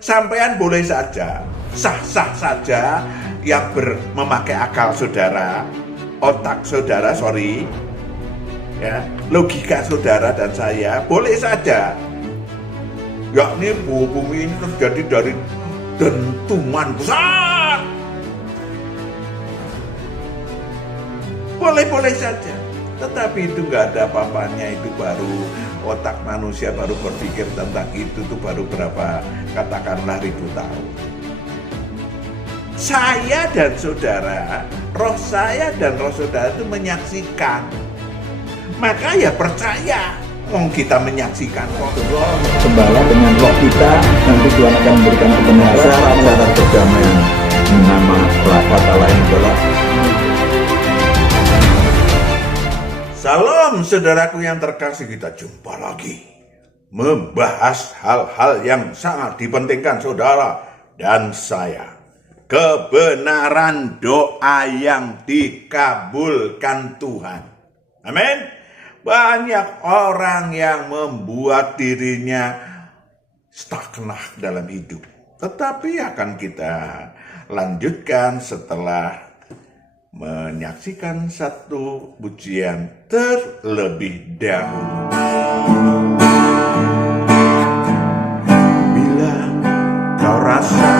Sampean boleh saja, sah-sah saja yang memakai akal saudara, otak saudara, ya, logika saudara dan saya, boleh saja. Yakni bumi ini terjadi dari dentuman besar. Boleh-boleh saja. Tetapi itu nggak ada apa-apanya, itu baru otak manusia baru berpikir tentang itu tuh baru berapa, katakanlah ribu tahun. Saya dan saudara, roh saya dan roh saudara itu menyaksikan. Maka ya percaya, kita menyaksikan kok. Gembala dengan roh kita, nanti Tuhan akan memberikan kebenaran cara perdamaian. Nama kata lain adalah Salam saudaraku yang terkasih, kita jumpa lagi membahas hal-hal yang sangat dipentingkan saudara dan saya. Kebenaran doa yang dikabulkan Tuhan. Amin. Banyak orang yang membuat dirinya stagnan dalam hidup. Tetapi akan kita lanjutkan setelah menyaksikan satu pujian terlebih dahulu. Bila kau rasa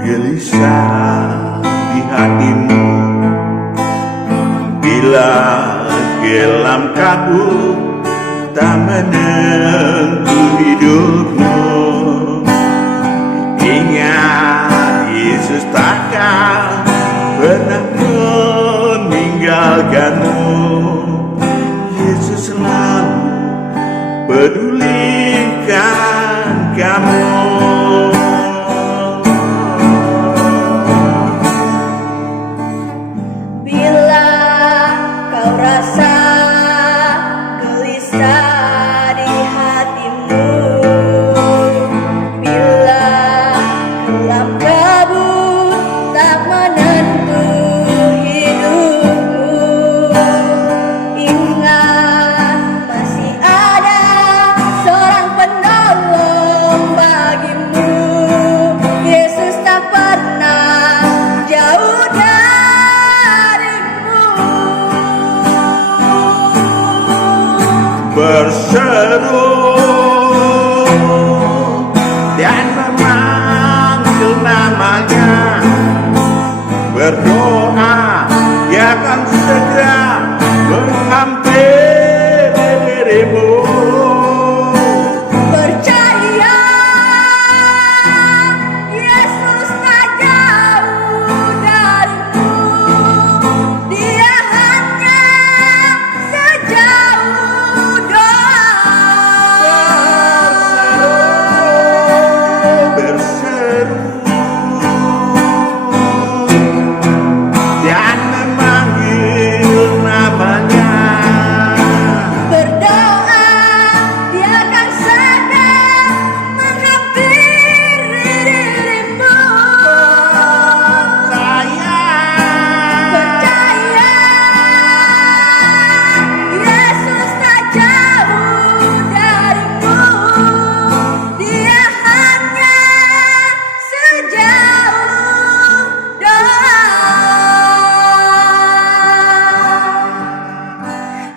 gelisah di hatimu, bila kelam kabut tak menentu hidupmu, ingat Yesus takkan pernah meninggalkanmu. Yesus selalu pedulikan kamu. Bila kau rasa gelisah di hatimu, bila kelam kabut tak menentu hidupmu, ingat masih ada seorang penolong bagimu. Yesus tak pernah jauh darimu. Berseru dan memanggil namanya, berdoa, dia akan segera menghampiri dirimu. Percaya, Yesus tak jauh darimu. Dia hanya sejauh doa. Berseru dan memanggil namanya, Berdoa, dia akan segera menghampiri dirimu. saya Percaya, Yesus tak jauh darimu. Dia hanya sejauh doa.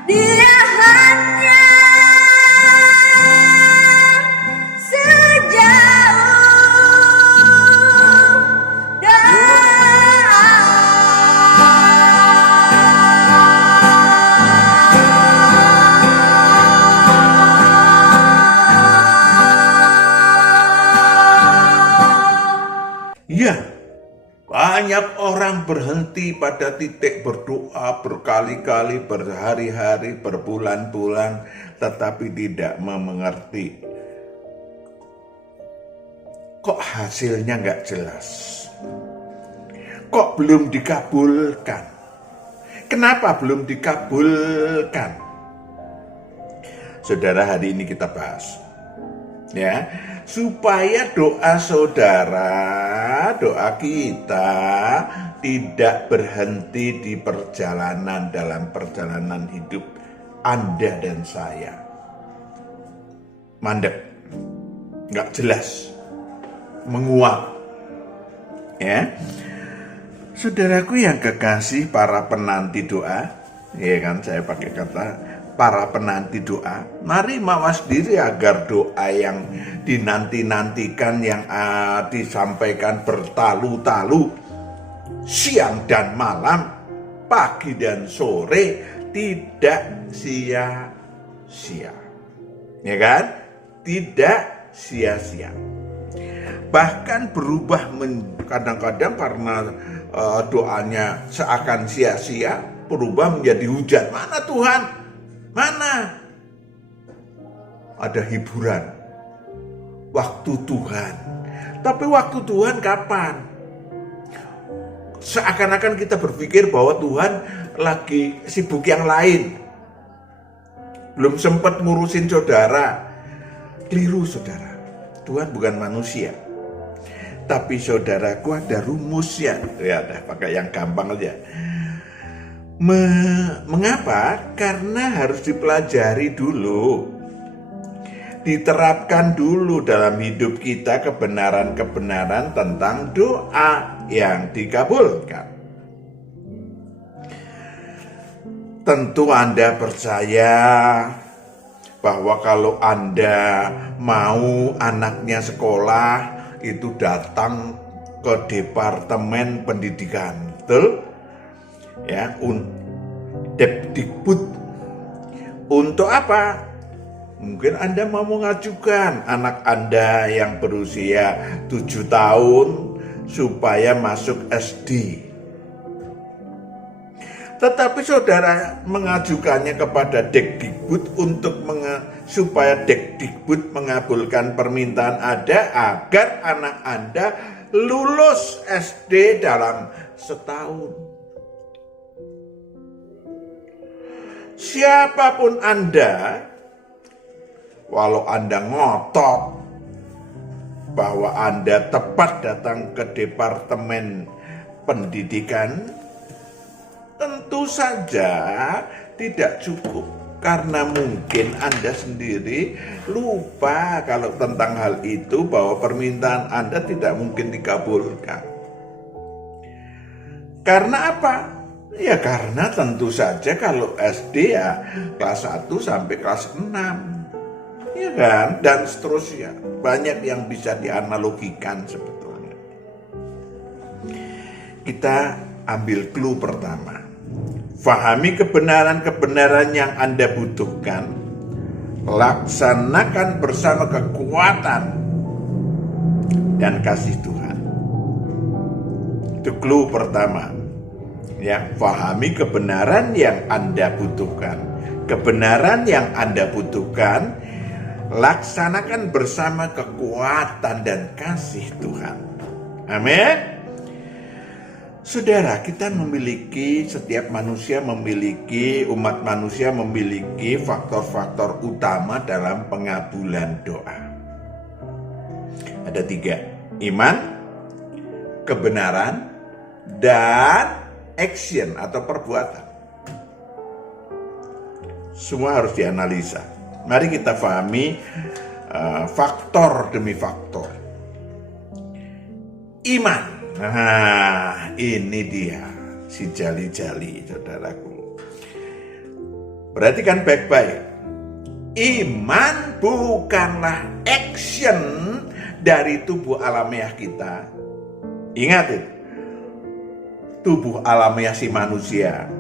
Dia hanya sejauh doa. ya, banyak orang berhenti pada titik berdoa berkali-kali, berhari-hari, berbulan-bulan, tetapi tidak mengerti. Kok hasilnya nggak jelas? Kok belum dikabulkan? Kenapa belum dikabulkan? Saudara, hari ini kita bahas, ya, supaya doa saudara, doa kita tidak berhenti di perjalanan, dalam perjalanan hidup Anda dan saya. Mandek, nggak jelas. menguap. Ya. Saudaraku yang kekasih, para penanti doa, ya kan, saya pakai kata para penanti doa, mari mawas diri agar doa yang dinanti-nantikan, yang disampaikan bertalu-talu, siang dan malam, pagi dan sore, tidak sia-sia. Ya kan? Tidak sia-sia. Bahkan berubah kadang-kadang karena doanya seakan sia-sia, berubah menjadi hujan. Mana Tuhan? Mana? Ada hiburan. Waktu Tuhan. Tapi waktu Tuhan kapan? Seakan-akan kita berpikir bahwa Tuhan lagi sibuk yang lain. Belum sempat ngurusin saudara. Keliru saudara. Tuhan bukan manusia. Tapi saudaraku ada rumusnya. Ya, pakai yang gampang aja. Mengapa? Karena harus dipelajari dulu. Diterapkan dulu dalam hidup kita kebenaran-kebenaran tentang doa yang dikabulkan. Tentu Anda percaya bahwa kalau Anda mau anaknya sekolah, itu datang ke Departemen Pendidikan, betul? Ya, Depdikbud. Untuk apa? Mungkin Anda mau mengajukan anak Anda yang berusia 7 tahun supaya masuk SD. Tetapi saudara mengajukannya kepada Depdikbud untuk supaya Depdikbud mengabulkan permintaan Anda agar anak Anda lulus SD dalam setahun. Siapapun Anda, walau Anda ngotot bahwa Anda tepat datang ke Departemen Pendidikan, tentu saja tidak cukup. Karena mungkin Anda sendiri lupa kalau tentang hal itu, bahwa permintaan Anda tidak mungkin dikabulkan. Karena apa? Ya karena tentu saja kalau SD ya kelas 1 sampai kelas 6. Ya kan? Dan seterusnya. Banyak yang bisa dianalogikan sebetulnya. Kita ambil clue pertama. Fahami kebenaran-kebenaran yang Anda butuhkan. Laksanakan bersama kekuatan dan kasih Tuhan. Itu clue pertama. Ya, fahami kebenaran yang Anda butuhkan. Kebenaran yang Anda butuhkan, laksanakan bersama kekuatan dan kasih Tuhan. Amin. Saudara, kita memiliki, setiap manusia memiliki, umat manusia memiliki faktor-faktor utama dalam pengabulan doa. Ada 3, iman, kebenaran, dan action atau perbuatan. Semua harus dianalisa. Mari kita pahami faktor demi faktor. Iman. Nah, ini dia si jali-jali, saudaraku. Perhatikan baik-baik. Iman bukanlah action dari tubuh alamiah kita. Ingat itu. Tubuh alamiah si manusia.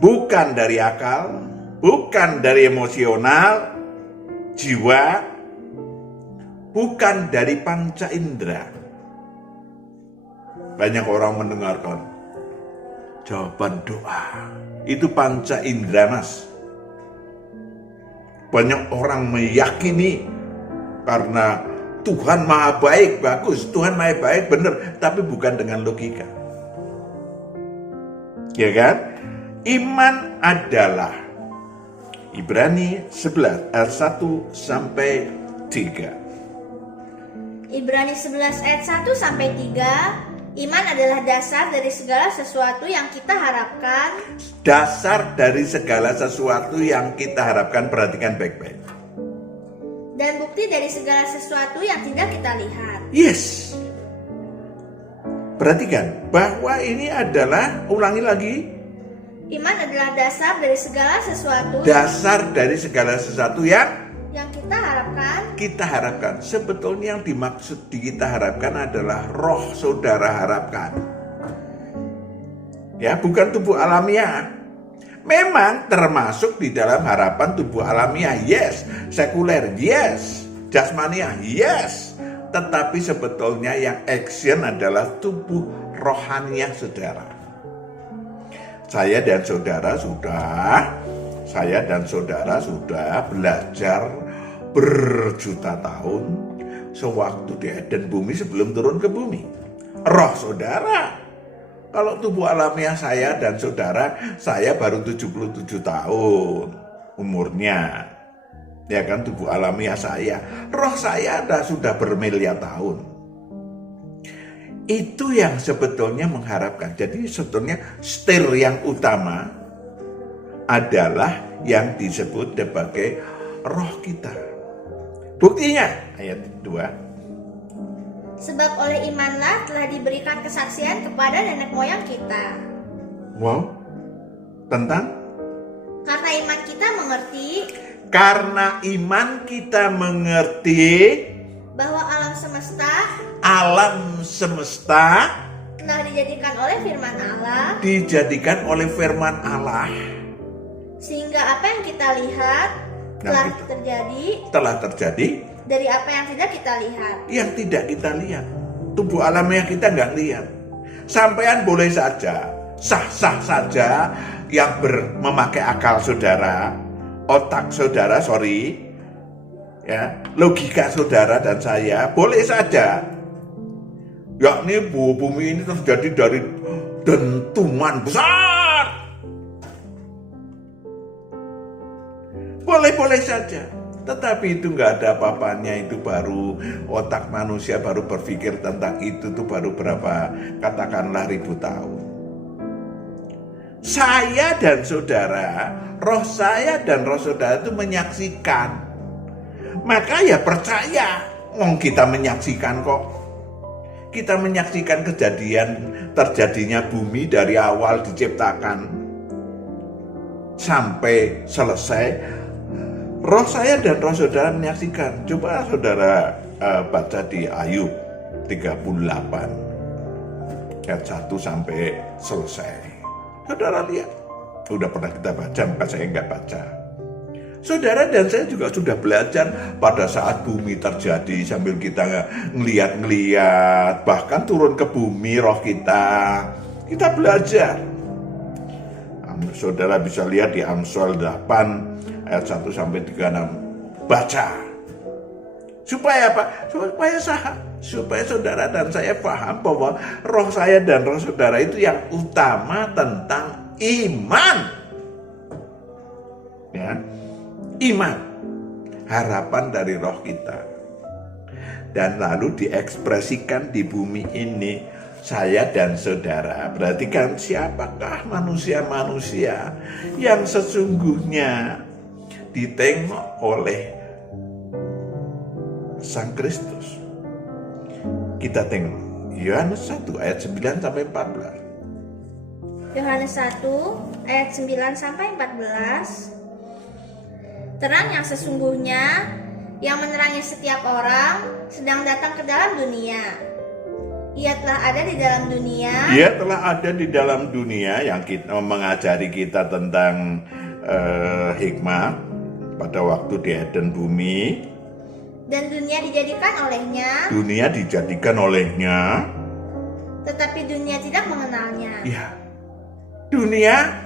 Bukan dari akal, bukan dari emosional, jiwa, bukan dari panca indera. Banyak orang mendengarkan jawaban doa itu panca indera, Mas. Banyak orang meyakini karena Tuhan maha baik, bagus, Tuhan maha baik, benar, tapi bukan dengan logika. Ya kan? Iman adalah Ibrani 11 ayat 1 sampai 3. Ibrani 11 ayat 1 sampai 3. Iman adalah dasar dari segala sesuatu yang kita harapkan. Dasar dari segala sesuatu yang kita harapkan, perhatikan baik-baik. dan bukti dari segala sesuatu yang tidak kita lihat. Yes. Perhatikan bahwa ini adalah, ulangi lagi, Iman adalah dasar dari segala sesuatu dasar dari segala sesuatu yang kita harapkan. Sebetulnya yang dimaksud kita harapkan adalah roh saudara harapkan. Ya, bukan tubuh alamiah. Memang termasuk di dalam harapan tubuh alamiah, yes. Sekuler, yes. Jasmania, yes. Tetapi sebetulnya yang action adalah tubuh rohaniah saudara. Saya dan saudara sudah belajar berjuta tahun sewaktu di Eden bumi sebelum turun ke bumi. Roh saudara, kalau tubuh alamiah saya dan saudara, saya baru 77 tahun umurnya. Ya kan, tubuh alamiah saya. Roh saya sudah bermiliar tahun. Itu yang sebetulnya mengharapkan. Jadi sebetulnya setir yang utama adalah yang disebut sebagai roh kita. Buktinya ayat 2. Sebab oleh imanlah telah diberikan kesaksian kepada nenek moyang kita. Wow. Tentang? Karena iman kita mengerti bahwa alam semesta telah dijadikan oleh firman Allah, sehingga apa yang kita lihat telah terjadi dari apa yang tidak kita lihat. Yang tidak kita lihat, tubuh alamiah kita nggak lihat. Sampean boleh saja, sah-sah saja yang memakai akal saudara, otak saudara, ya, logika saudara dan saya boleh saja. Yakni bumi ini terjadi dari dentuman besar. Boleh-boleh saja. Tetapi itu nggak ada apa-apanya. Itu baru otak manusia baru berpikir tentang itu tuh baru berapa, katakanlah 1000 tahun. Saya dan saudara, roh saya dan roh saudara itu menyaksikan. Maka ya percaya, kita menyaksikan kok. Kita menyaksikan kejadian terjadinya bumi dari awal diciptakan sampai selesai. Roh saya dan roh saudara menyaksikan. Coba saudara baca di Ayub 38 ayat 1 sampai selesai. Saudara lihat, udah pernah kita baca, maka saya nggak baca. Saudara dan saya juga sudah belajar pada saat bumi terjadi sambil kita ngeliat, bahkan turun ke bumi roh kita belajar. Saudara bisa lihat di Amsal 8 ayat 1 sampai 36. Baca. Supaya apa? Supaya saudara dan saya paham bahwa roh saya dan roh saudara itu yang utama tentang iman. Ya. Iman, harapan dari roh kita, dan lalu diekspresikan di bumi ini. Saya dan saudara, berarti kan siapakah manusia-manusia yang sesungguhnya ditengok oleh Sang Kristus. Kita tengok Yohanes 1 ayat 9 sampai 14. Yohanes 1 ayat 9 sampai 14. Terang yang sesungguhnya yang menerangi setiap orang sedang datang ke dalam dunia. Ia telah ada di dalam dunia yang mengajari kita tentang hikmah pada waktu di Eden bumi. Dan dunia dijadikan olehnya. Tetapi dunia tidak mengenalnya. Ya, dunia,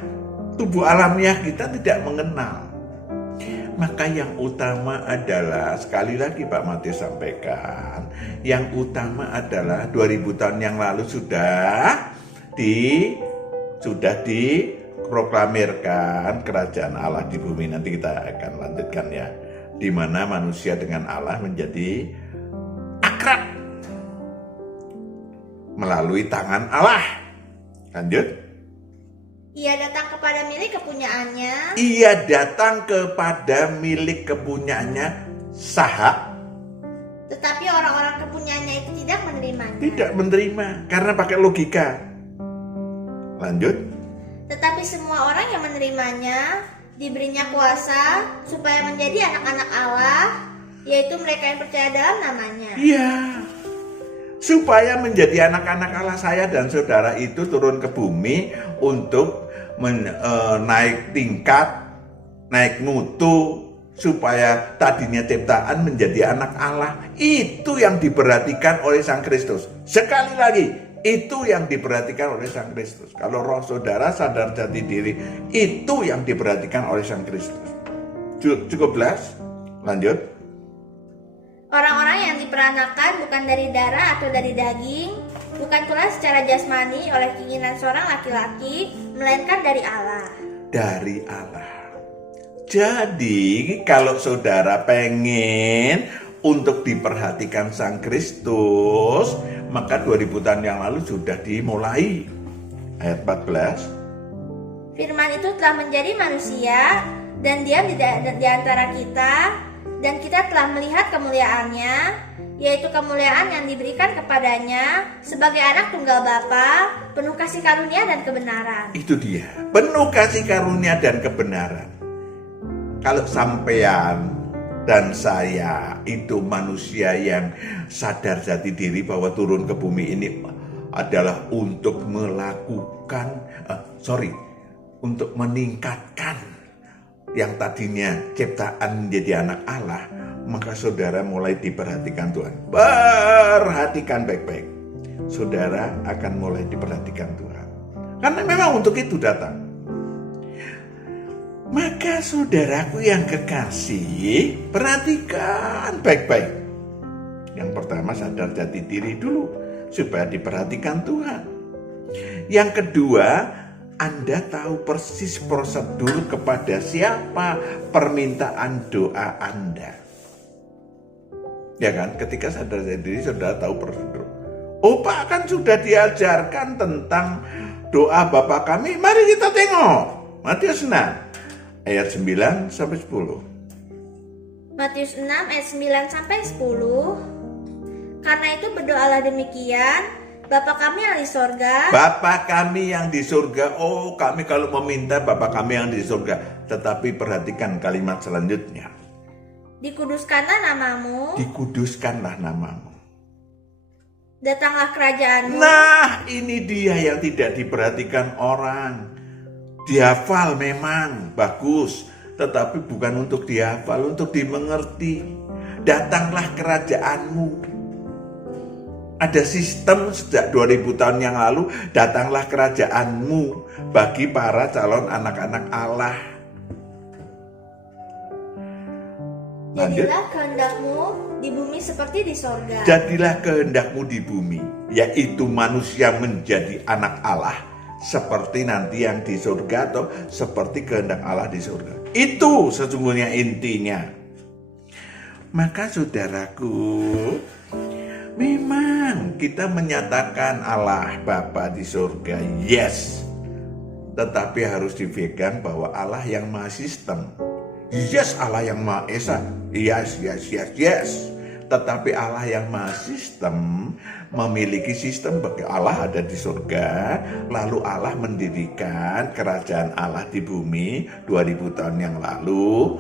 tubuh alamiah kita tidak mengenal. Maka yang utama adalah, sekali lagi Pak Matius sampaikan, yang utama adalah 2000 tahun yang lalu sudah diproklamirkan kerajaan Allah di bumi. Nanti kita akan lanjutkan ya, di mana manusia dengan Allah menjadi akrab melalui tangan Allah. Lanjut. Ia datang kepada milik kepunyaannya saha, tetapi orang-orang kepunyaannya itu tidak menerimanya. Tidak menerima karena pakai logika. Lanjut. Tetapi semua orang yang menerimanya diberinya kuasa supaya menjadi anak-anak Allah, yaitu mereka yang percaya dalam namanya. Iya. Supaya menjadi anak-anak Allah, saya dan saudara itu turun ke bumi untuk naik tingkat, naik mutu, supaya tadinya ciptaan menjadi anak Allah. Itu yang diperhatikan oleh Sang Kristus. Sekali lagi, itu yang diperhatikan oleh Sang Kristus. Kalau roh saudara sadar jati diri, itu yang diperhatikan oleh Sang Kristus. Cukup jelas? Lanjut. Orang-orang yang diperanakan bukan dari darah atau dari daging, bukan pula secara jasmani oleh keinginan seorang laki-laki, melainkan dari Allah. Dari Allah. Jadi kalau saudara pengen untuk diperhatikan Sang Kristus, maka 2000 tahun yang lalu sudah dimulai. Ayat 14. Firman itu telah menjadi manusia dan diam di antara kita, dan kita telah melihat kemuliaannya, yaitu kemuliaan yang diberikan kepadanya sebagai anak tunggal Bapa, penuh kasih karunia dan kebenaran. Itu dia, penuh kasih karunia dan kebenaran. Kalau sampean dan saya itu manusia yang sadar jati diri bahwa turun ke bumi ini adalah untuk untuk meningkatkan yang tadinya ciptaan menjadi anak Allah, maka saudara mulai diperhatikan Tuhan. Perhatikan baik-baik. Saudara akan mulai diperhatikan Tuhan. Karena memang untuk itu datang. Maka saudaraku yang kekasih, perhatikan baik-baik. Yang pertama sadar jati diri dulu supaya diperhatikan Tuhan. Yang kedua, Anda tahu persis prosedur kepada siapa permintaan doa Anda. Ya kan, ketika sadar jati diri saudara tahu prosedur. Oh Pak, kan sudah diajarkan tentang doa Bapa kami. Mari kita tengok Matius 6 ayat 9 sampai 10. Matius 6 ayat 9 sampai 10. Karena itu berdoalah demikian, Bapa kami yang di sorga. Bapa kami yang di surga. Oh, kami kalau meminta Bapa kami yang di surga. Tetapi perhatikan kalimat selanjutnya. Dikuduskanlah namamu. Dikuduskanlah namamu. Datanglah kerajaanmu. Nah, ini dia yang tidak diperhatikan orang. Dihafal memang bagus, tetapi bukan untuk dihafal, untuk dimengerti. Datanglah kerajaanmu. Ada sistem sejak 2000 tahun yang lalu, datanglah kerajaanmu bagi para calon anak-anak Allah. Jadilah kehendakmu di bumi seperti di sorga. Jadilah kehendakmu di bumi, yaitu manusia menjadi anak Allah, seperti nanti yang di surga atau seperti kehendak Allah di surga. Itu sesungguhnya intinya. Maka saudaraku, memang kita menyatakan Allah Bapa di surga, yes. Tetapi harus dipegang bahwa Allah yang Maha Sistem. Yes, Allah yang Maha Esa. Yes. Tetapi Allah yang Maha Sistem memiliki sistem bagi Allah ada di surga, lalu Allah mendirikan kerajaan Allah di bumi 2000 tahun yang lalu.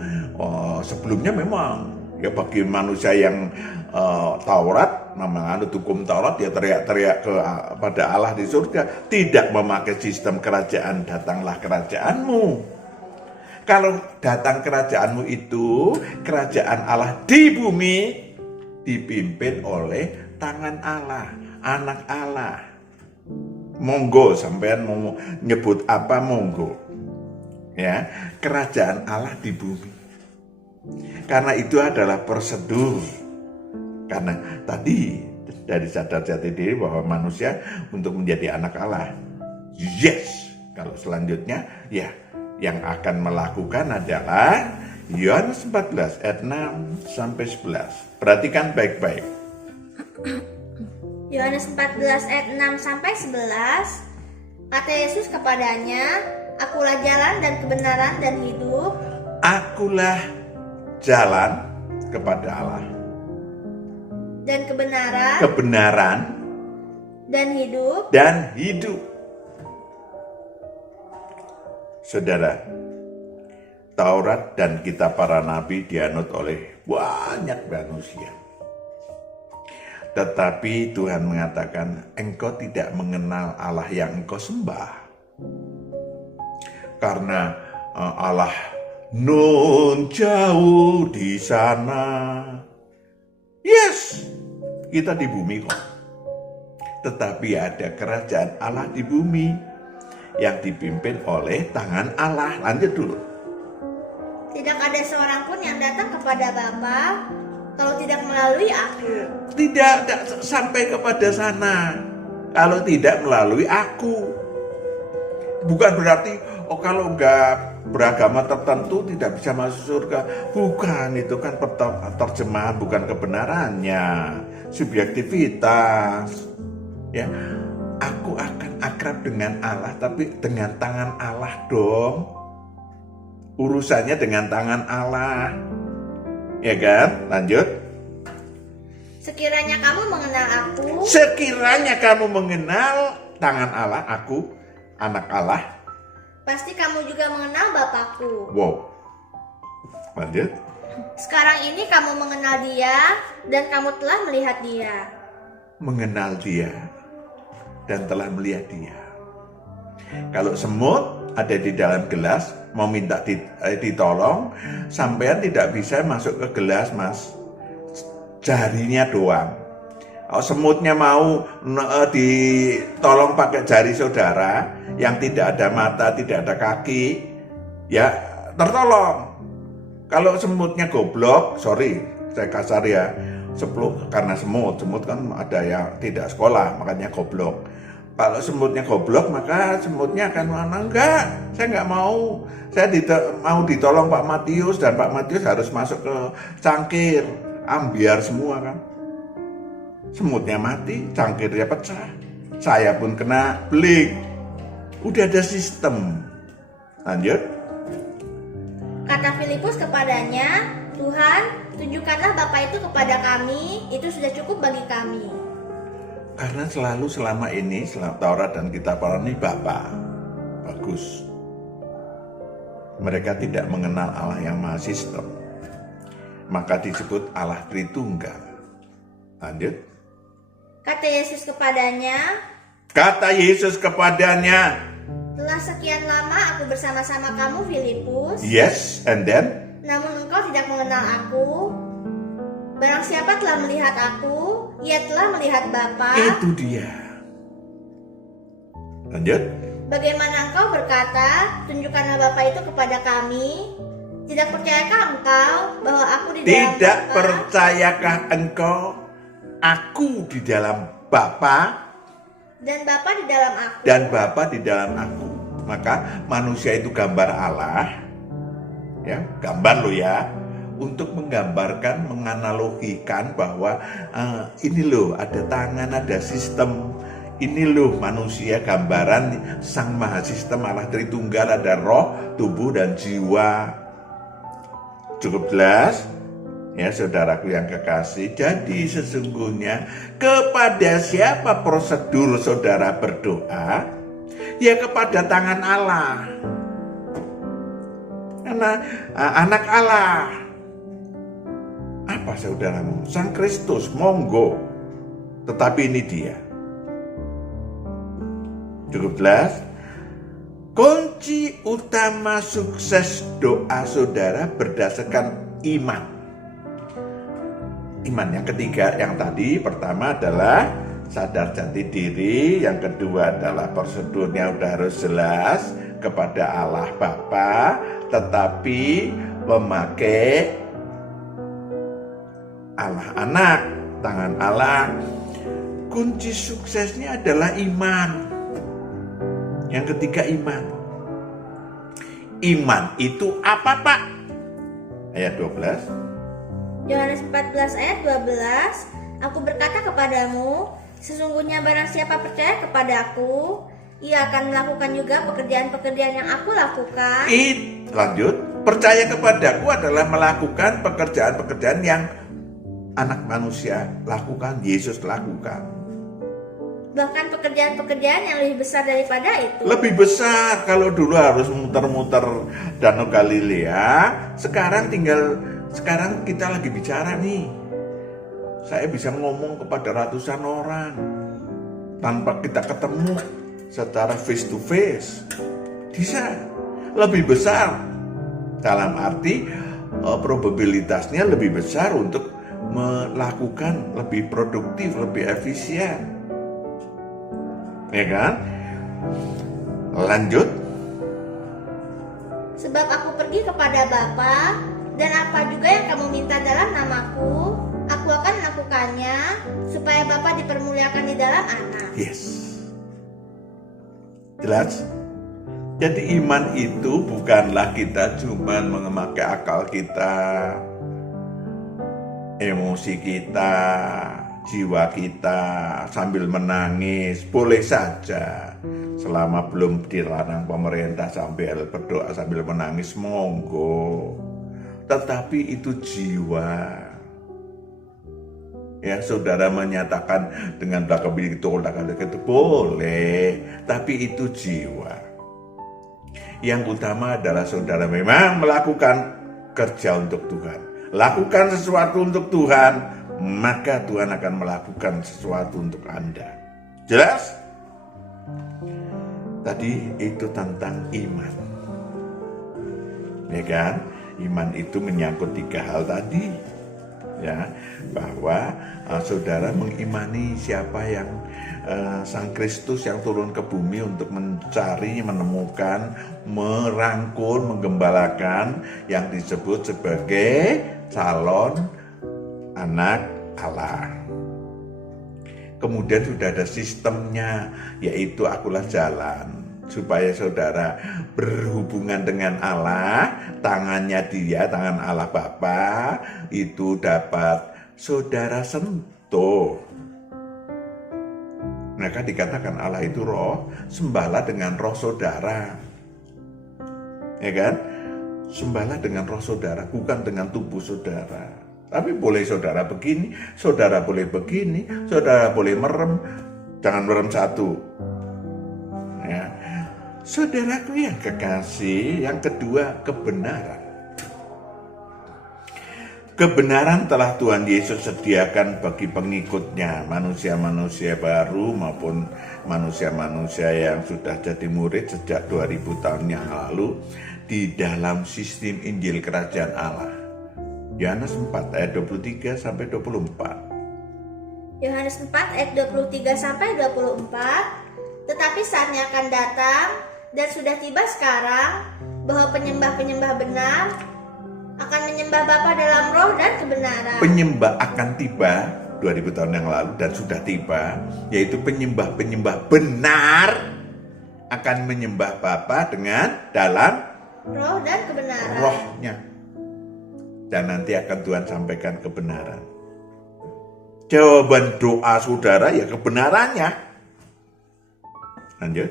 Sebelumnya memang ya bagi manusia yang Taurat, menganut hukum Taurat, dia teriak-teriak kepada Allah di surga, tidak memakai sistem kerajaan, datanglah kerajaanmu. Kalau datang kerajaanmu itu, kerajaan Allah di bumi dipimpin oleh tangan Allah, anak Allah. Monggo, sampean mau nyebut apa monggo. Ya, kerajaan Allah di bumi. Karena itu adalah prosedur. Karena tadi dari sadar jati diri bahwa manusia untuk menjadi anak Allah. Yes. Kalau selanjutnya ya yang akan melakukan adalah Yohanes 14 ayat 6 sampai 11. Perhatikan baik-baik. Yohanes 14 ayat 6 sampai 11. Kata Yesus kepadanya, Akulah jalan dan kebenaran dan hidup. Akulah jalan, kepada Allah. Dan kebenaran. Kebenaran. Dan hidup. Dan hidup. Saudara, Taurat dan kitab para nabi dianut oleh banyak manusia. Tetapi Tuhan mengatakan, engkau tidak mengenal Allah yang engkau sembah. Karena Allah nun jauh di sana. Yes, kita di bumi kok. Tetapi ada kerajaan Allah di bumi yang dipimpin oleh tangan Allah. Lanjut dulu. Tidak ada seorang pun yang datang kepada Bapa kalau tidak melalui aku. Tidak sampai kepada sana kalau tidak melalui aku. Bukan berarti kalau enggak beragama tertentu tidak bisa masuk surga. Bukan, itu kan terjemahan, bukan kebenarannya, subjektivitas. Ya, aku akan akrab dengan Allah, tapi dengan tangan Allah dong. Urusannya dengan tangan Allah. Ya kan? Lanjut. Sekiranya kamu mengenal aku. Sekiranya kamu mengenal tangan Allah, aku, anak Allah. Pasti kamu juga mengenal Bapakku. Wow. Lanjut. Sekarang ini kamu mengenal Dia dan kamu telah melihat Dia. Mengenal Dia dan telah melihat Dia. Kalau semut ada di dalam gelas, mau minta ditolong, sampean tidak bisa masuk ke gelas, Mas. Jarinya doang. Semutnya mau ditolong pakai jari saudara yang tidak ada mata, tidak ada kaki, ya tertolong. Kalau semutnya goblok, sorry saya kasar ya, karena semut kan ada yang tidak sekolah, makanya goblok. Kalau semutnya goblok, maka semutnya akan mana? Enggak, saya nggak mau. Saya mau ditolong Pak Matius, dan Pak Matius harus masuk ke cangkir, ambiar semua kan. Semutnya mati, cangkirnya pecah. Saya pun kena belik. Udah ada sistem. Lanjut. Kata Filipus kepadanya, Tuhan, tunjukkanlah Bapa itu kepada kami, itu sudah cukup bagi kami. Karena selama ini, Taurat dan kitab para nabi Bapa. Bagus. Mereka tidak mengenal Allah yang maha sistem. Maka disebut Allah Tritunggal. Lanjut. Kata Yesus kepadanya, telah sekian lama aku bersama-sama kamu, Filipus. Yes, and then? Namun engkau tidak mengenal aku. Barang siapa telah melihat aku, ia telah melihat Bapa. Itu dia. Lanjut. Bagaimana engkau berkata, tunjukkanlah Bapa itu kepada kami? Tidak percayakah engkau bahwa aku di dalam Tidak Bapa? percayakah engkau aku di dalam Bapa dan Bapa di dalam aku? Dan Bapa di dalam aku. Maka manusia itu gambar Allah. Ya, gambar lo ya. Untuk menggambarkan, menganalogikan bahwa ini loh ada tangan, ada sistem. Ini loh manusia, gambaran Sang Maha Sistem Allah Tritunggal, ada roh, tubuh, dan jiwa. Cukup jelas? Ya saudaraku yang kekasih, jadi sesungguhnya kepada siapa prosedur saudara berdoa? Ya kepada tangan Allah. Karena anak Allah. Apa saudaramu? Sang Kristus, monggo. Tetapi ini dia. Cukup jelas? Kunci utama sukses doa saudara berdasarkan iman. Iman yang ketiga, yang tadi pertama adalah sadar jati diri, yang kedua adalah prosedurnya udah harus jelas kepada Allah Bapa, tetapi memakai Allah Anak, tangan Allah. Kunci suksesnya adalah iman. Yang ketiga iman. Iman itu apa, Pak? Ayat 12. Yohanes 14 ayat 12, aku berkata kepadamu, sesungguhnya barang siapa percaya kepadaku, ia akan melakukan juga pekerjaan-pekerjaan yang aku lakukan. Lanjut. Percaya kepadaku adalah melakukan pekerjaan-pekerjaan yang anak manusia lakukan, Yesus lakukan. Bahkan pekerjaan-pekerjaan yang lebih besar daripada itu. Lebih besar. Kalau dulu harus muter-muter Danau Galilea, sekarang kita lagi bicara nih. Saya bisa ngomong kepada ratusan orang tanpa kita ketemu secara face to face. Bisa lebih besar. Dalam arti probabilitasnya lebih besar untuk melakukan lebih produktif, lebih efisien. Ya kan? Lanjut. Sebab aku pergi kepada Bapa, dan apa juga yang kamu minta dalam namaku, aku akan melakukannya, supaya Bapa dipermuliakan di dalam Anak. Yes. Jelas? Jadi iman itu bukanlah kita cuma memakai akal kita, emosi kita, jiwa kita sambil menangis. Boleh saja, selama belum dilarang pemerintah sambil berdoa sambil menangis, monggo. Tetapi itu jiwa. Ya, saudara menyatakan dengan belakang itu boleh, tapi itu jiwa. Yang utama adalah saudara memang melakukan kerja untuk Tuhan. Lakukan sesuatu untuk Tuhan, maka Tuhan akan melakukan sesuatu untuk Anda. Jelas? Tadi itu tentang iman. Ya kan? Iman itu menyangkut 3 hal tadi. Ya, bahwa saudara mengimani siapa yang Sang Kristus yang turun ke bumi untuk mencari, menemukan, merangkul, menggembalakan yang disebut sebagai calon anak Allah. Kemudian sudah ada sistemnya, yaitu akulah jalan, supaya saudara berhubungan dengan Allah, tangannya Dia, tangan Allah Bapa itu dapat saudara sentuh. Maka dikatakan Allah itu roh, sembahlah dengan roh saudara. Ya kan? Sembahlah dengan roh saudara, bukan dengan tubuh saudara. Tapi boleh saudara begini, saudara boleh begini, saudara boleh merem, jangan merem satu. Ya. Saudaraku yang kekasih, yang kedua kebenaran. Kebenaran telah Tuhan Yesus sediakan bagi pengikutnya, manusia-manusia baru maupun manusia-manusia yang sudah jadi murid sejak 2000 tahun yang lalu di dalam sistem Injil Kerajaan Allah. Yohanes 4 ayat 23 sampai 24. Yohanes 4 ayat 23 sampai 24. Tetapi saatnya akan datang dan sudah tiba sekarang bahwa penyembah-penyembah benar akan menyembah Bapa dalam roh dan kebenaran. Penyembah akan tiba 2000 tahun yang lalu dan sudah tiba, yaitu penyembah-penyembah benar akan menyembah Bapa dengan dalam roh dan kebenaran. Rohnya. Dan nanti akan Tuhan sampaikan kebenaran. Jawaban doa saudara ya kebenarannya. Lanjut.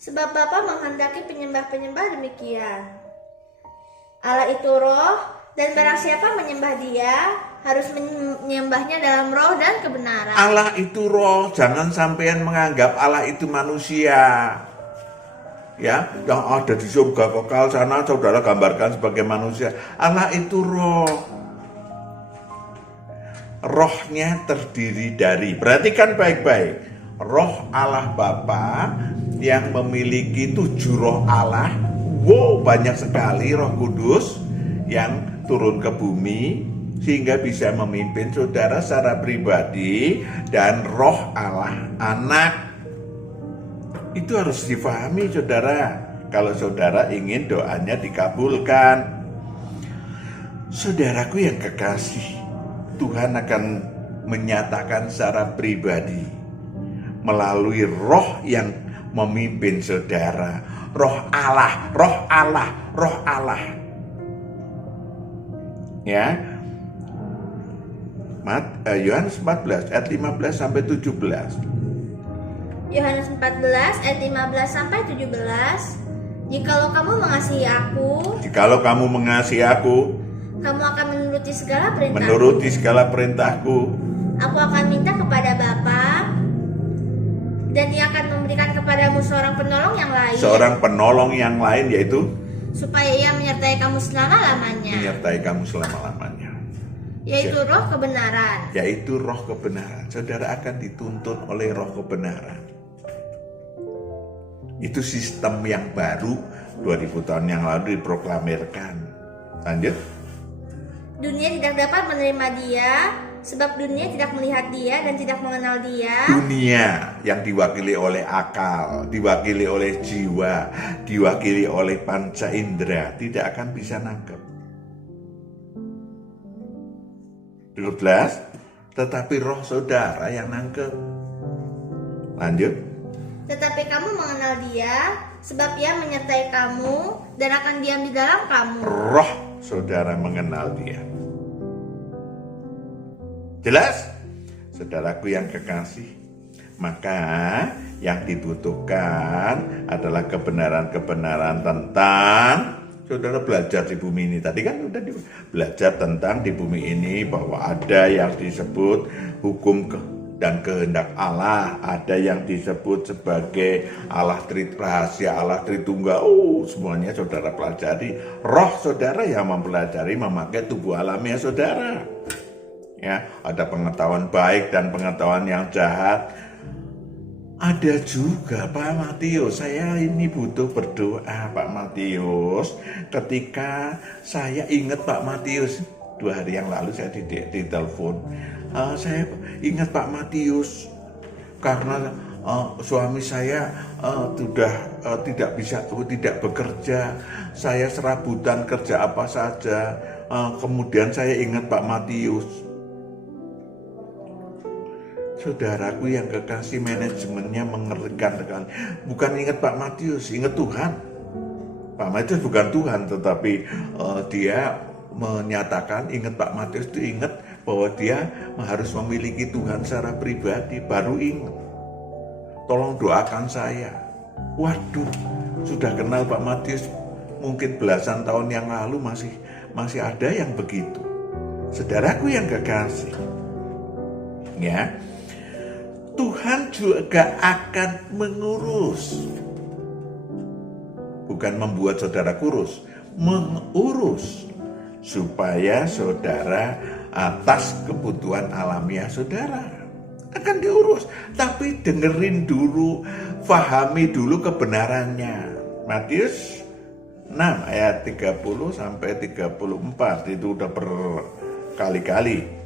Sebab Bapa menghendaki penyembah-penyembah demikian. Allah itu roh, dan barang siapa menyembah Dia harus menyembahnya dalam roh dan kebenaran. Allah itu roh, jangan sampean menganggap Allah itu manusia. Ya, yang ada di surga kekal sana saudara gambarkan sebagai manusia. Allah itu roh. Rohnya terdiri dari, perhatikan baik-baik, roh Allah Bapa yang memiliki 7 roh Allah. Wow, banyak sekali Roh Kudus yang turun ke bumi sehingga bisa memimpin saudara secara pribadi, dan roh Allah Anak. Itu harus difahami saudara, kalau saudara ingin doanya dikabulkan. Saudaraku yang kekasih, Tuhan akan menyatakan secara pribadi melalui roh yang memimpin saudara. Roh Allah, roh Allah, roh Allah. Ya. Yohanes 14 ayat 15 sampai 17. Yohanes 14 ayat 15 sampai 17. Jikalau kamu mengasihi aku, Jikalau kamu mengasihi aku, kamu akan menuruti segala perintahku. menuruti segala perintahku, Aku akan minta kepada Bapa, dan Ia akan memberikan kepadamu seorang penolong yang lain, seorang penolong yang lain, yaitu supaya Ia menyertai kamu selama-lamanya, menyertai kamu selama-lamanya, yaitu Roh kebenaran. yaitu roh kebenaran. Saudara akan dituntun oleh roh kebenaran. Itu sistem yang baru 2000 tahun yang lalu diproklamirkan. Lanjut. Dunia tidak dapat menerima Dia, sebab dunia tidak melihat Dia dan tidak mengenal Dia. Dunia yang diwakili oleh akal, diwakili oleh jiwa, diwakili oleh panca indera tidak akan bisa nangkep. 12. Tetapi roh saudara yang nangkep. Lanjut. Tetapi kamu mengenal Dia, sebab Ia menyertai kamu dan akan diam di dalam kamu. Roh saudara mengenal Dia. Jelas? Saudaraku yang kekasih, maka yang dibutuhkan adalah kebenaran-kebenaran tentang, saudara belajar di bumi ini. Tadi kan udah belajar tentang di bumi ini bahwa ada yang disebut hukum dan kehendak Allah, ada yang disebut sebagai Allah rahasia Allah Tritunggal. Semuanya saudara pelajari. Roh saudara yang mempelajari memakai tubuh alamiah saudara. Ya, ada pengetahuan baik dan pengetahuan yang jahat. Ada juga Pak Matius, saya ini butuh berdoa Pak Matius. Ketika saya ingat Pak Matius, 2 hari yang lalu saya ditelepon. Saya ingat Pak Matius karena suami saya sudah tidak bekerja. Saya serabutan kerja apa saja. Kemudian saya ingat Pak Matius. Saudaraku yang kekasih, manajemennya mengerikan sekali. Bukan ingat Pak Matius, ingat Tuhan. Pak Matius bukan Tuhan, tetapi dia menyatakan ingat Pak Matius itu ingat bahwa dia harus memiliki Tuhan secara pribadi, baru ingat. Tolong doakan saya. Waduh, sudah kenal Pak Matius mungkin belasan tahun yang lalu masih ada yang begitu. Saudaraku yang kekasih, ya. Tuhan juga akan mengurus. Bukan membuat saudara kurus, mengurus supaya saudara atas kebutuhan alamiah saudara akan diurus. Tapi dengerin dulu, fahami dulu kebenarannya. Matius 6 ayat 30 sampai 34 itu udah berkali-kali.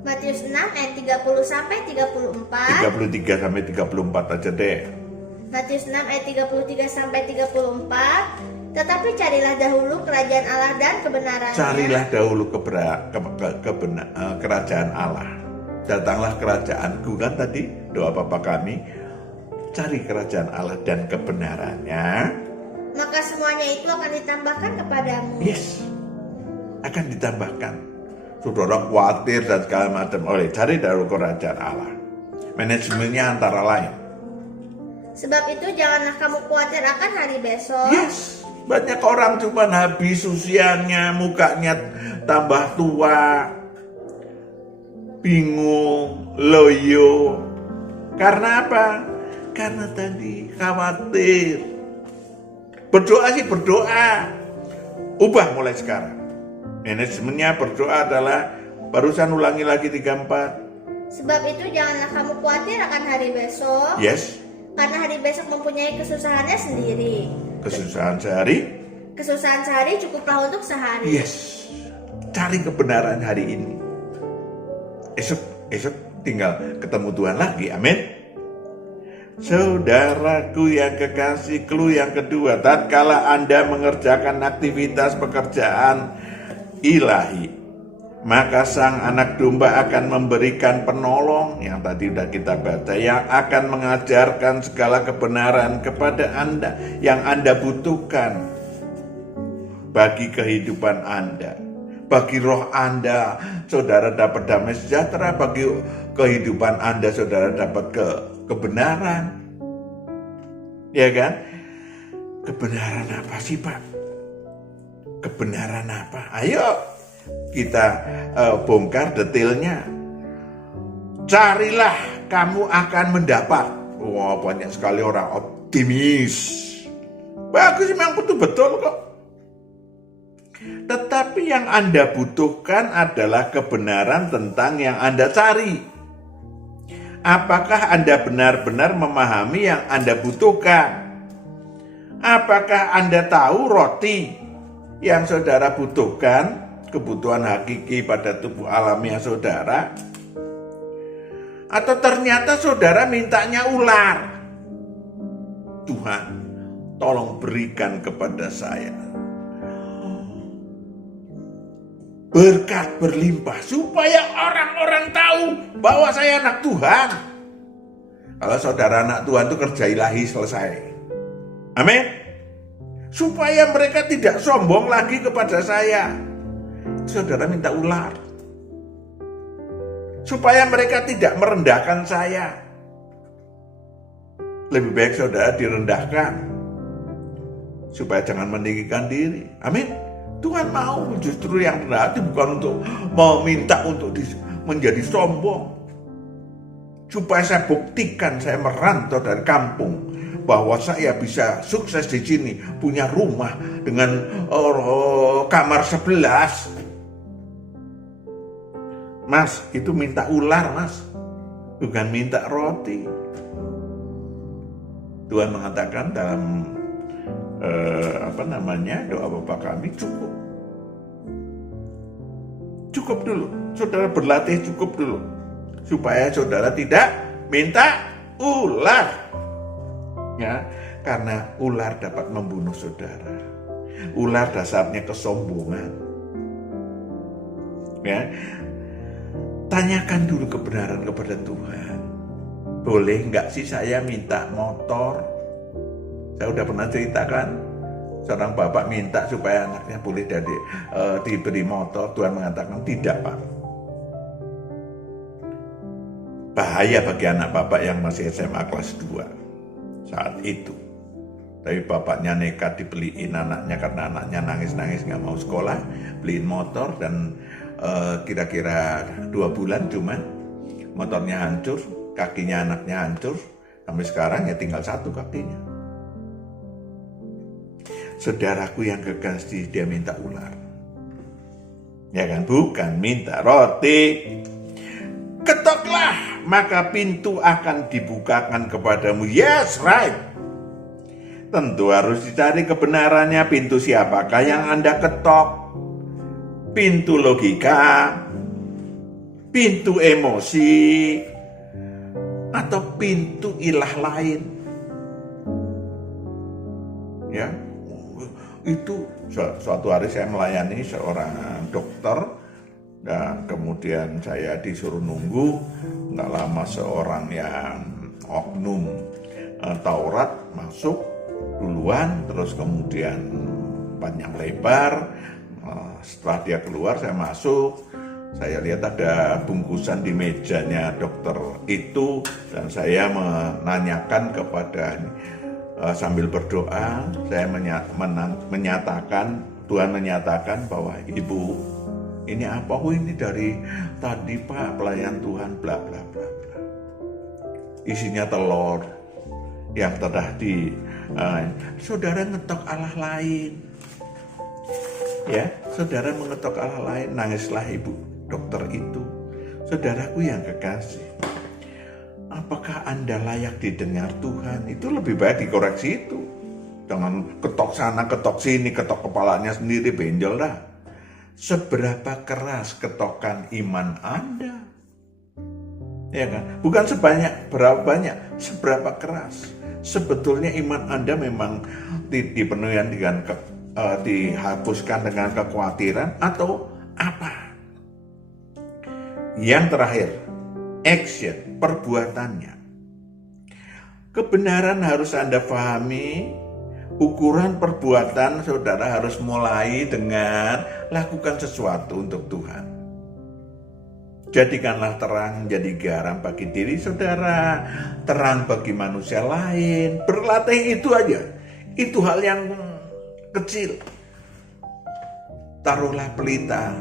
Matius 6 ayat 30 sampai 34. 33 sampai 34 aja deh. Matius 6 ayat 33 sampai 34. Tetapi carilah dahulu kerajaan Allah dan kebenarannya. Carilah dahulu kerajaan Allah. Datanglah kerajaanku, kan tadi doa Bapa kami. Cari kerajaan Allah dan kebenarannya. Maka semuanya itu akan ditambahkan kepadamu. Yes, akan ditambahkan. Saudara khawatir dan segala macam. Cari dahulu kerajaan Allah. Manajemennya antara lain. Sebab itu janganlah kamu khawatir akan hari besok. Yes, banyak orang cuma habis usianya, mukanya tambah tua, bingung, loyo. Karena apa? Karena tadi khawatir. Berdoa sih berdoa. Ubah mulai sekarang. Manajemennya berdoa adalah, barusan ulangi lagi 34. Sebab itu janganlah kamu khawatir akan hari besok. Yes. Karena hari besok mempunyai kesusahannya sendiri. Kesusahan sehari. Kesusahan sehari cukuplah untuk sehari. Yes. Cari kebenaran hari ini. Esok tinggal ketemu Tuhan lagi. Amin. Saudaraku yang kekasih, clue yang kedua, tatkala Anda mengerjakan aktivitas pekerjaan ilahi, maka sang anak domba akan memberikan penolong yang tadi sudah kita baca, yang akan mengajarkan segala kebenaran kepada Anda yang Anda butuhkan bagi kehidupan Anda, bagi roh Anda. Saudara dapat damai sejahtera, bagi kehidupan Anda saudara dapat kebenaran, ya kan? Kebenaran apa sih, Pak? Kebenaran apa? Ayo kita bongkar detailnya. Carilah, kamu akan mendapat. Wah, banyak sekali orang optimis. Bagus, memang betul-betul kok. Tetapi yang Anda butuhkan adalah kebenaran tentang yang Anda cari. Apakah Anda benar-benar memahami yang Anda butuhkan? Apakah Anda tahu roti yang saudara butuhkan, kebutuhan hakiki pada tubuh alamiah saudara? Atau ternyata saudara mintanya ular? Tuhan, tolong berikan kepada saya berkat berlimpah supaya orang-orang tahu bahwa saya anak Tuhan. Kalau saudara anak Tuhan itu kerja ilahi selesai. Amin. Supaya mereka tidak sombong lagi kepada saya. Saudara minta ular. Supaya mereka tidak merendahkan saya. Lebih baik saudara direndahkan. Supaya jangan meninggikan diri. Amin. Tuhan mau justru yang rendah hati, bukan untuk mau minta untuk menjadi sombong. Supaya saya buktikan saya merantau dari kampung, bahwa saya bisa sukses di sini, punya rumah dengan kamar 11. Mas, itu minta ular, Mas. Bukan minta roti. Tuhan mengatakan dalam doa Bapa kami, cukup dulu, saudara berlatih cukup dulu, supaya saudara tidak minta ular, ya, karena ular dapat membunuh saudara. Ular dasarnya kesombongan, ya. Tanyakan dulu kebenaran kepada Tuhan. Boleh nggak sih saya minta motor? Saya udah pernah ceritakan, seorang bapak minta supaya anaknya boleh diberi motor. Tuhan mengatakan tidak, Pak. Bahaya bagi anak bapak yang masih SMA kelas 2 saat itu. Tapi bapaknya nekat dibeliin anaknya karena anaknya nangis-nangis gak mau sekolah. Beliin motor dan kira-kira 2 bulan cuman motornya hancur, kakinya anaknya hancur. Sampai sekarang ya tinggal 1 kakinya. Saudaraku yang kekasih, dia minta ular. Ya kan, bukan minta roti. Ketoklah, maka pintu akan dibukakan kepadamu. Yes, right. Tentu harus dicari kebenarannya. Pintu siapakah yang Anda ketok? Pintu logika, pintu emosi, atau pintu ilah lain? Ya. Itu suatu hari saya melayani seorang dokter dan kemudian saya disuruh nunggu. Nggak lama seorang yang oknum Taurat masuk duluan, terus kemudian panjang lebar. Setelah dia keluar saya masuk, saya lihat ada bungkusan di mejanya dokter itu dan saya menanyakan kepada sambil berdoa, saya menyatakan, Tuhan menyatakan bahwa Ibu, ini apa? Oh, ini dari tadi Pak, pelayan Tuhan, bla bla bla bla. Isinya telur yang telah saudara ngetok Allah lain. Ya, saudara mengetok Allah lain, nangislah Ibu dokter itu. Saudaraku yang kekasih, apakah Anda layak didengar Tuhan? Itu lebih baik dikoreksi itu. Jangan ketok sana, ketok sini, ketok kepalanya sendiri, benjol dah. Seberapa keras ketokan iman Anda? Ya kan? Bukan berapa banyak, seberapa keras. Sebetulnya iman Anda memang dipenuhi dengan dihapuskan dengan kekhawatiran atau apa? Yang terakhir, action, perbuatannya. Kebenaran harus Anda pahami. Ukuran perbuatan saudara harus mulai dengan lakukan sesuatu untuk Tuhan. Jadikanlah terang jadi garam bagi diri saudara, terang bagi manusia lain. Berlatih itu aja. Itu hal yang kecil. Taruhlah pelita,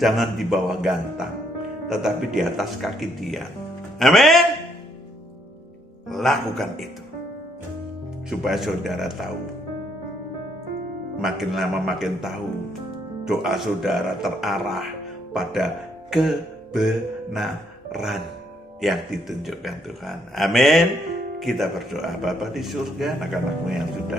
jangan di bawah gantang, tetapi di atas kaki dia. Amin. Lakukan itu. Supaya saudara tahu. Makin lama makin tahu. Doa saudara terarah pada kebenaran yang ditunjukkan Tuhan. Amin. Kita berdoa. Bapa di surga, anak-anakmu yang sudah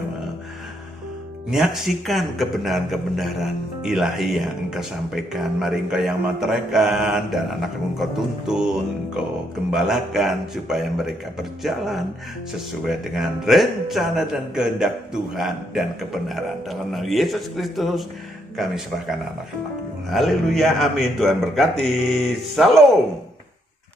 menyaksikan kebenaran-kebenaran ilahi yang Engkau sampaikan, mari Engkau yang meteraikan dan anak-anakmu Engkau tuntun, Engkau gembalakan supaya mereka berjalan sesuai dengan rencana dan kehendak Tuhan dan kebenaran. Dalam nama Yesus Kristus kami serahkan anak-anakmu. Haleluya, amin. Tuhan berkati. Shalom.